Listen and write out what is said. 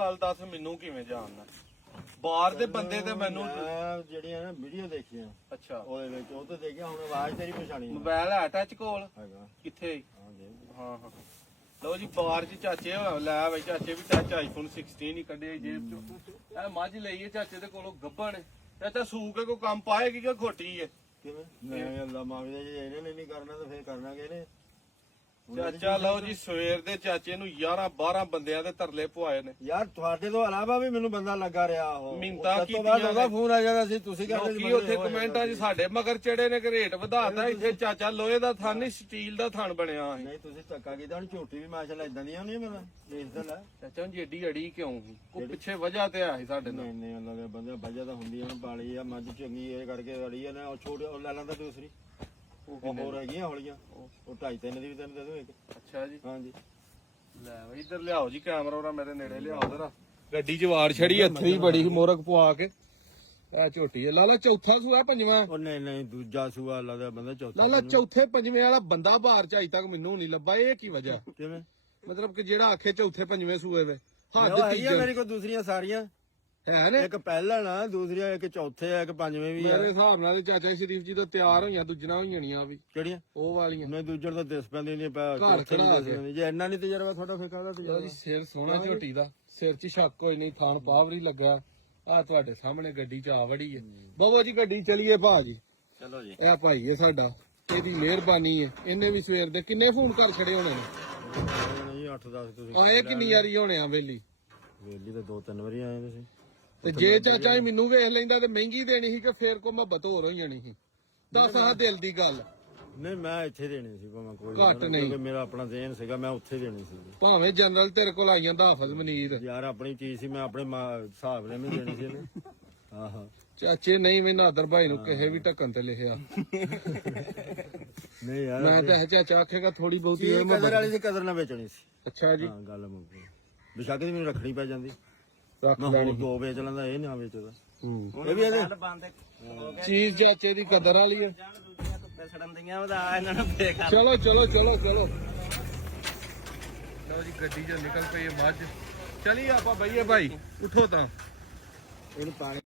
ਗੱਲ ਦੱਸ ਮੈਨੂੰ ਕਿਵੇਂ ਜਾਣਦਾ ਬਾਹਰ ਦੇ ਬੰਦੇ ਤੇ ਮੈਨੂੰ ਜਿਹੜੀਆਂ ਨਾ ਵੀਡੀਓ ਦੇਖੀਆਂ ਅੱਛਾ ਉਹਦੇ ਵਿੱਚ ਉਹ ਤੇ ਦੇਖਿਆ ਹੁਣ ਆਵਾਜ਼ ਤੇਰੀ ਪਛਾਣੀ ਮੋਬਾਈਲ ਹੈ ਟੱਚ ਕੋਲ ਹੈਗਾ ਕਿੱਥੇ ਹਾਂ ਦੇ ਹਾਂ ਹਾਂ ਲਓ ਜੀ ਬਾਹਰ ਚ ਚਾਚੇ ਲੈ ਬਈ ਚਾਚੇ ਵੀ ਟੱਚ ਆਈਫੋਨ 16 ਹੀ ਕੱਢਿਆ ਜੇਬ ਚੋਂ ਇਹ ਮੱਝ ਲਈਏ ਚਾਚੇ ਦੇ ਕੋਲੋਂ ਗੱਭਣ ਚਾਚਾ ਸੂ ਕੇ ਕੋਈ ਕੰਮ ਪਾਏਗੀ ਕਿ ਖੋਟੀ ਹੈ ਕਿਵੇਂ ਨਹੀਂ ਅੱਲਾ ਮਾਵੀ ਜੇ ਇਹਨੇ ਨਹੀਂ ਕਰਨਾ ਤਾਂ ਫੇਰ ਕਰਨਾ ਕਿਹਨੇ ਚਾਚਾ ਲਓ ਜੀ ਸਵੇਰ ਦੇ ਚਾਚੇ ਨੂੰ 11 12 ਬੰਦਿਆਂ ਦੇ ਤਰਲੇ ਪਵਾਏ ਨੇ ਯਾਰ ਤੁਹਾਡੇ ਤੋਂ ਇਲਾਵਾ ਵੀ ਮੈਨੂੰ ਬੰਦਾ ਲੱਗਾ ਰਿਹਾ ਉਹ ਮਿੰਤਾ ਉਸ ਤੋਂ ਬਾਅਦ ਉਹਦਾ ਫੋਨ ਆ ਜਾਂਦਾ ਸੀ ਤੁਸੀਂ ਕਹਿੰਦੇ ਲੋਕੀ ਉੱਥੇ ਕਮੈਂਟਾਂ 'ਚ ਸਾਡੇ ਮਗਰ ਚੜੇ ਨੇ ਕਿ ਰੇਟ ਵਧਾਤਾ ਇੱਥੇ ਚਾਚਾ ਲੋਹੇ ਦਾ ਥਣ ਨਹੀਂ ਸਟੀਲ ਦਾ ਥਣ ਬਣਿਆ ਸੀ ਨਹੀਂ ਤੁਸੀਂ ਧੱਕਾ ਕੀਤਾ ਹੁਣ ਝੋਟੀ ਵੀ ਮਾਸ਼ਾਅੱਲਾ ਇਦਾਂ ਦੀਆਂ ਨਹੀਂ ਮੇਰਾ ਦੇਖਦਾ ਲੈ ਚਾਚਾ ਹੁਣ ਜੇਡੀ ਅੜੀ ਕਿਉਂ ਸੀ ਉਹ ਪਿੱਛੇ ਵਜ੍ਹਾ ਤੇ ਆਇਆ ਸੀ ਸਾਡੇ ਨਾਲ ਨਹੀਂ ਨਹੀਂ ਅੱਲਾ ਦੇ ਬੰਦੇ ਵਜ੍ਹਾ ਤਾਂ ਹੁੰਦੀ ਹੁਣ ਪਾਲੀ ਆ ਮੱਝ ਚੰਗੀ ਇਹ ਕਰਕੇ ਅੜੀ ਆ ਨਾ ਉਹ ਛੋਟੀ ਉਹ ਲੈ ਲੈਂਦਾ ਦੂਸਰੀ ਉਹ ਹੋਰ ਹੈਗੀਆਂ ਹੌਲੀਆਂ ਉਹ 2.5-3 ਦੀ ਵੀ ਤੈਨੂੰ ਦੇ ਦੂੰ ਇੱਕ ਅੱਛਾ ਜੀ ਹਾਂਜੀ ਲੈ ਬਈ ਇੱਧਰ ਲਿਆਓ ਜੀ ਕੈਮਰਾ ਉਹਦਾ ਮੇਰੇ ਨੇੜੇ ਲਿਆਓ ਜਰਾ ਗੱਡੀ 'ਚ ਵਾਰ ਛੜੀ ਹੱਥੀ ਬੜੀ ਮੋਰਕ ਪਵਾ ਕੇ ਆ ਝੋਟੀ ਹੈ ਲਾਲਾ ਚੌਥਾ ਸੂਆ ਪੰਜਵਾਂ ਉਹ ਨਹੀਂ ਨਹੀਂ ਦੂਜਾ ਸੂਆ ਅੱਲਾ ਦਾ ਬੰਦਾ ਚੌਥਾ ਲਾਲਾ ਚੌਥੇ ਪੰਜਵੇਂ ਵਾਲਾ ਬੰਦਾ ਬਾਹਰ ਚ ਅਜੇ ਤੱਕ ਮੈਨੂੰ ਨਹੀਂ ਲੱਭਾ ਇਹ ਕੀ ਵਜ੍ਹਾ ਕਿਵੇਂ ਮਤਲਬ ਕਿ ਜਿਹੜਾ ਆਖੇ ਚੌਥੇ ਪੰਜਵੇਂ ਸੂਏ ਵੇ ਹੱਦ ਹੈਗੀਆਂ ਤੀਜੇ ਮੇਰੇ ਕੋਲ ਦੂਸਰੀਆਂ ਸਾਰੀਆਂ ਹੈ ਨੇ ਇੱਕ ਪਹਿਲਾ ਨਾ ਦੂਸਰੀ ਇੱਕ ਚੌਥੇ ਆ ਇੱਕ ਪੰਜਵੇਂ ਵੀ ਆ ਮੇਰੇ ਹਿਸਾਬ ਨਾਲ ਚਾਚਾ ਸ਼ਰੀਫ ਜੀ ਤੋਂ ਤਿਆਰ ਹੋਈਆਂ ਦੂਜੀਆਂ ਹੋਈਆਂ ਵੀ ਕਿਹੜੀਆਂ ਉਹ ਵਾਲੀਆਂ ਨਹੀਂ ਦੂਜਣ ਤਾਂ ਦਿਸ ਪੈਂਦੀ ਨਹੀਂ ਘਰ ਖੜਾ ਕੇ। ਜੇ ਇੰਨਾ ਨਹੀਂ ਤਜਰਬਾ ਤੁਹਾਡਾ ਫੇਰ ਕਾਹਦਾ ਲਓ ਤਜਰਬਾ ਜੀ ਸਿਰ ਸੋਹਣਾ ਝੋਟੀ ਦਾ ਸਿਰ 'ਚ ਸ਼ੱਕ ਕੋਈ ਨਹੀਂ ਥਾਣ ਪਾਵਰੀ ਲੱਗਾ ਆ ਤੁਹਾਡੇ ਸਾਹਮਣੇ ਗੱਡੀ 'ਚ ਆ ਵੜੀ ਹੈ ਬਾਬਾ ਜੀ ਗੱਡੀ ਚਲੀਏ ਭਾਜੀ ਚਲੋ ਜੀ ਇਹ ਭਾਈ ਹੈ ਸਾਡਾ ਇਹਦੀ ਮਿਹਰਬਾਨੀ ਹੈ ਇਹਨੇ ਵੀ ਸਵੇਰ ਦੇ ਕਿੰਨੇ ਫੋਨ ਕਰ ਛੜੇ ਹੋਣੇ ਨੇ ਨਹੀਂ 8-10 ਤੁਸੀਂ ਆਏ ਕਿੰਨੀ ਵਾਰੀ ਹੋਣੇ ਆ ਵੇਲੀ ਵੇਲੀ ਤਾਂ 2-3 ਵਾਰੀ ਆਏ ਤੁਸੀਂ ਤੇ ਜੇ ਚਾਚਾ ਜੀ ਮੈਨੂੰ ਵੇਖ ਲੈਂਦਾ ਤੇ ਮਹਿੰਗੀ ਦੇਣੀ ਸੀ ਕਿ ਫੇਰ ਕੋ ਮੁਹੱਬਤ ਹੋਰ ਹੋ ਜਾਣੀ ਸੀ ਦੱਸ ਆ ਦਿਲ ਦੀ ਗੱਲ ਨਹੀਂ ਮੈਂ ਇੱਥੇ ਦੇਣੀ ਸੀ ਭਾਵੇਂ ਕੋਈ ਘੱਟ ਨਹੀਂ। ਕਿਉਂਕਿ ਮੇਰਾ ਆਪਣਾ ਦੇਣ ਸੀਗਾ ਮੈਂ ਉੱਥੇ ਦੇਣੀ ਸੀ ਭਾਵੇਂ ਜਨਰਲ ਤੇਰੇ ਕੋਲ ਆਈ ਜਾਂਦਾ ਹਾਫਜ਼ ਮਨੀਰ ਯਾਰ ਆਪਣੀ ਚੀਜ਼ ਸੀ ਮੈਂ ਆਪਣੇ ਹਿਸਾਬ ਨਾਲ ਨਹੀਂ ਦੇਣੀ ਸੀ ਇਹਨੇ ਆਹਾ ਚਾਚੇ ਨਹੀਂ ਮੈਂ ਨਾਦਰ ਭਾਈ ਨੂੰ ਕਿਸੇ ਵੀ ਢੱਕਣ ਤੇ ਲਿਖਿਆ ਨਹੀਂ ਯਾਰ ਮੈਂ ਤਾਂ ਇਹ ਚਾਚਾ ਆਖੇਗਾ ਥੋੜੀ ਬਹੁਤੀ ਚੀਜ਼ ਇਹ ਕਦਰ ਮੁਹੱਬਤ ਵਾਲੀ ਸੀ ਕਦਰ ਨਾ ਵੇਚਣੀ ਸੀ ਅੱਛਾ ਜੀ ਹਾਂ ਗੱਲ ਮੁੱਕ ਗਈ ਬਿਸ਼ੱਕ ਦੀ ਮੈਨੂੰ ਰੱਖਣੀ ਪੈ ਜਾਂਦੀ ਰੱਖ ਮੈਂ ਲੈਣੀ ਹੋਰ ਦੋ ਵੇਚ ਲੈਂਦਾ ਇਹ ਨਾ ਵੇਚਦਾ ਹੂੰ ਇਹ ਵੀ ਇਹਦੇ ਚੀਜ਼ ਚਾਚੇ ਦੀ ਕਦਰ ਵਾਲੀ ਹੈ ਇਹਨਾਂ ਨੂੰ ਫੇਕ ਚਲੋ ਚਲੋ ਚਲੋ ਚਲੋ ਲਓ ਜੀ ਗੱਡੀ 'ਚ ਨਿਕਲ ਪਈ ਮੱਝ ਚਲੀ ਆਪਾਂ ਬਈਏ ਭਾਈ ਉਠੋ ਤਾਂ ਇਹਨੂੰ ਪਾਣੀ